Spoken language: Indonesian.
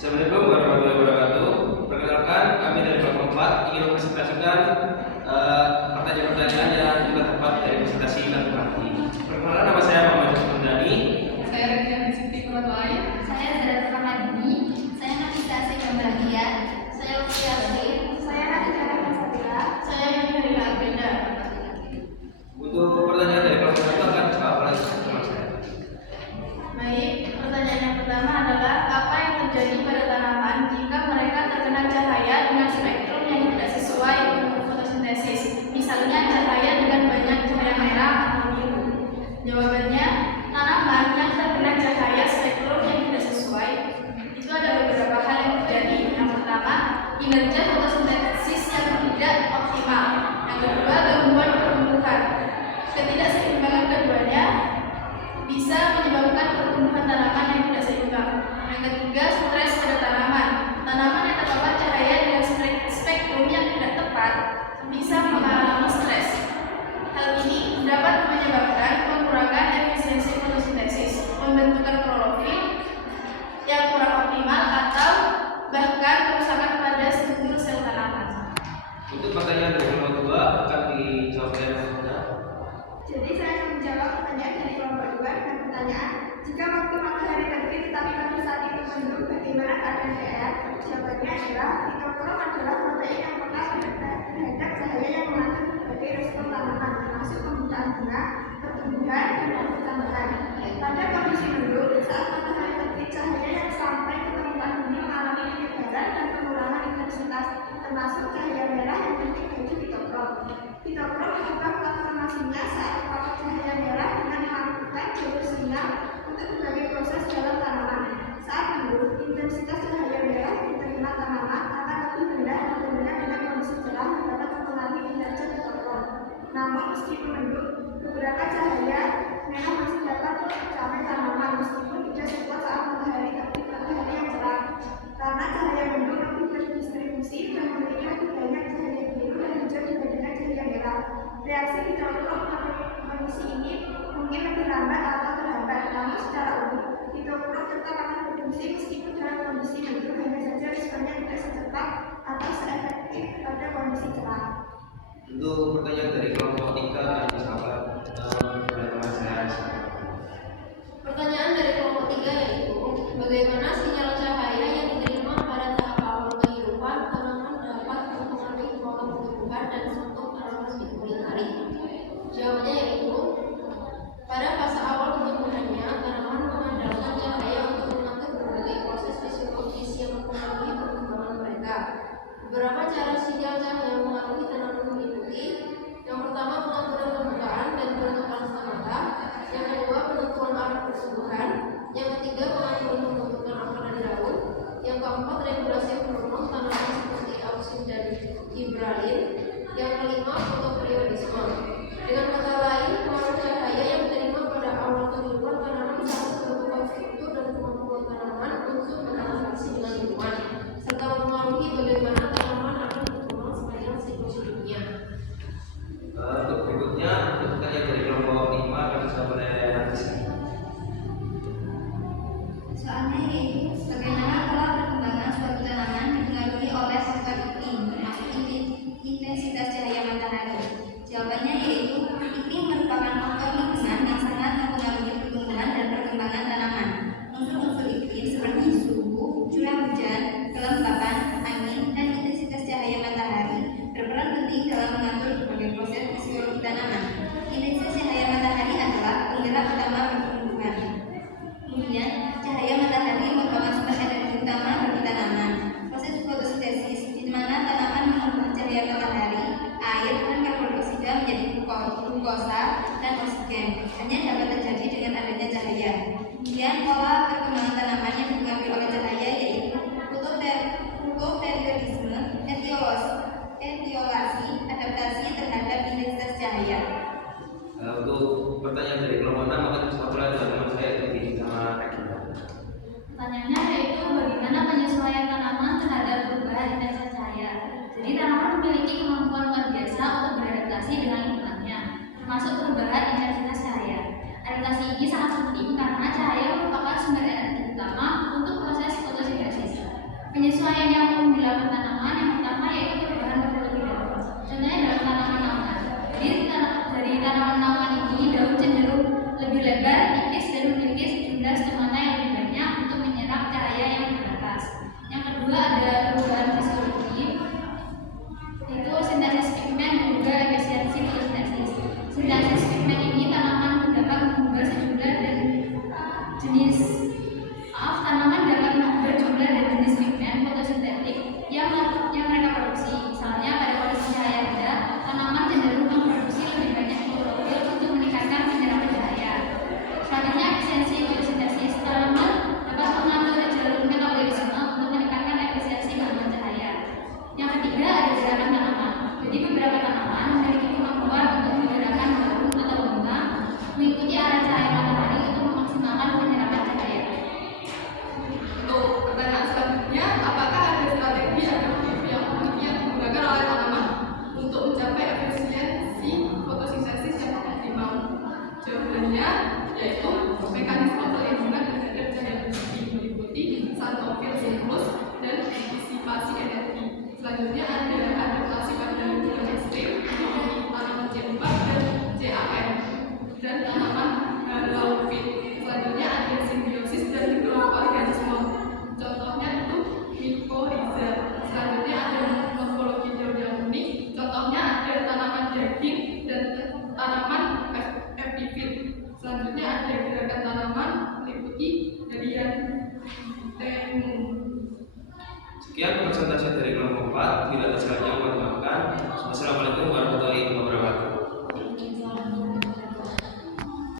Assalamualaikum warahmatullahi wabarakatuh. Perkenalkan, kami dari kelompok 4 ingin mempresentasikan pertanyaan-pertanyaan yang juga dapat dari presentasi nanti. Perkenalkan, nama saya Muhammad Sundani. Saya Regina Siti Kulatwai. Saya Zara Ramadini. Saya Nafisa Sekambagia. Saya Utia Bali. Saya Nafisa Rasabila. Saya Yuni Agenda. Untuk pertanyaan dari kelompok 1 akan dijawab oleh teman saya. Baik, pertanyaan yang pertama adalah apa yang terjadi pada tanaman jika mereka terkena cahaya dengan spektrum yang tidak sesuai untuk fotosintesis, misalnya cahaya dengan banyak cahaya merah atau biru. Jawabannya, tanaman yang terkena cahaya spektrum yang tidak sesuai itu ada beberapa hal yang terjadi. Yang pertama, kinerja fotosintesis yang tidak optimal. Yang kedua, gangguan pertumbuhan. Ketidakseimbangan keduanya bisa menyebabkan pertumbuhan tanaman yang tidak seimbang. Yang ketiga, stres pada tanaman. Tanaman yang terpapar cahaya dengan spektrum yang tidak tepat bisa mengalami stres. Hal ini dapat menyebabkan pengurangan efisiensi fotosintesis, pembentukan klorofil yang kurang optimal, atau bahkan kerusakan pada struktur sel tanaman. Untuk pertanyaan dari kelompok 2 akan dijawab oleh Anda. Jadi saya akan menjawab pertanyaan dari kelompok 2 dengan pertanyaan, jika waktu matahari terbit tetapi pada saat itu mendung, bagaimana keadaan DR? Jawabannya adalah fitokrom adalah protein yang peka terhadap cahaya yang mengatur berbagai respon tanaman, termasuk pembukaan bunga, pertumbuhan, dan pertambahan. Pada kondisi mendung, saat matahari terbit, cahaya yang sampai ke permukaan bumi mengalami penyebaran dan pengurangan intensitas, termasuk cahaya merah yang penting bagi fitokrom. Fitokrom mengubah transformasinya saat terpapar cahaya merah dengan melakukan jalur sinyal untuk berbagai proses dalam tanaman. Saat mendung, intensitas cahaya merah yang diterima tanaman akan lebih rendah dibandingkan dengan kondisi cerah yang dapat mempengaruhi kinerja fitokrom. Namun meskipun mendung, beberapa cahaya merah masih dapat tercapai tanaman meskipun tidak sekuat saat matahari terbit matahari yang cerah. Karena cahaya mendung lebih terdistribusi dan memiliki lebih banyak cahaya biru dan hijau dibandingkan cahaya merah. Reaksi fitokrom pada kondisi ini mungkin lebih lambat atau terhambat, namun secara umum fitokrom tetap akan berfungsi meskipun dalam kondisi mendung, hanya saja responnya tidak secepat atau seefektif pada kondisi cerah. Untuk pertanyaan dari kelompok 3 akan dijawab oleh teman saya. Pertanyaan dari kelompok 3 yaitu, bagaimana sinyal cahaya yang diterima pada tahap awal kehidupan tanaman dapat mempengaruhi pola pertumbuhan dan struktur tanaman di kemudian hari? Jawabannya yaitu, pada fase awal pertumbuhannya, tanaman mengandalkan cahaya untuk mengatur berbagai proses fisiologis yang mempengaruhi perkembangan mereka. Beberapa cara sinyal cahaya mengaruhi tanaman meliputi: yang pertama, pengaturan pembukaan dan penutupan stomata; yang kedua, penentuan arah pertumbuhan; yang ketiga, pengaturan pembentukan akar dan daun; yang keempat, regulasi hormon tanaman seperti auksin dan gibralin; yang kelima, fotoperiodisme. Dengan kata lain, pengaruh cahaya yang diterima pada awal kehidupan tanaman sangat menentukan struktur dan kemampuan tanaman untuk beradaptasi dengan lingkungan, serta mempengaruhi bagaimana tanaman akan berkembang sepanjang siklus hidupnya. Untuk berikutnya, untuk pertanyaan dari kelompok 5 akan dijawab oleh Nafisa. Soalnya yaitu bagaimana pola perkembangan suatu tanaman dipengaruhi oleh faktor iklim, termasuk intensitas cahaya matahari. Jawabannya yaitu iklim merupakan faktor lingkungan yang sangat mempengaruhi pertumbuhan dan perkembangan tanaman. Unsur-unsur iklim seperti suhu, curah hujan, kelembapan, angin, dan intensitas cahaya matahari berperan penting dalam mengatur berbagai proses fisiologi tanaman. Intensitas cahaya matahari adalah penggerak utama pertumbuhan. Kemudian, cahaya matahari merupakan sumber energi utama bagi tanaman. Proses fotosintesis di mana tanaman mengubah cahaya matahari, air, dan karbon dioksida menjadi glukosa dan oksigen hanya dapat terjadi dengan adanya cahaya. Kemudian, pola perkembangan tanaman yang dipengaruhi oleh cahaya yaitu fotoperiodisme, etiolasi, adaptasi terhadap intensitas cahaya. Untuk pertanyaan dari kelompok 6 akan dijawab oleh teman saya dari sama Regina. Pertanyaannya yaitu bagaimana penyesuaian tanaman terhadap perubahan intensitas cahaya. Jadi tanaman memiliki kemampuan luar biasa untuk beradaptasi dengan lingkungannya, termasuk perubahan intensitas cahaya. Adaptasi ini sangat penting karena cahaya merupakan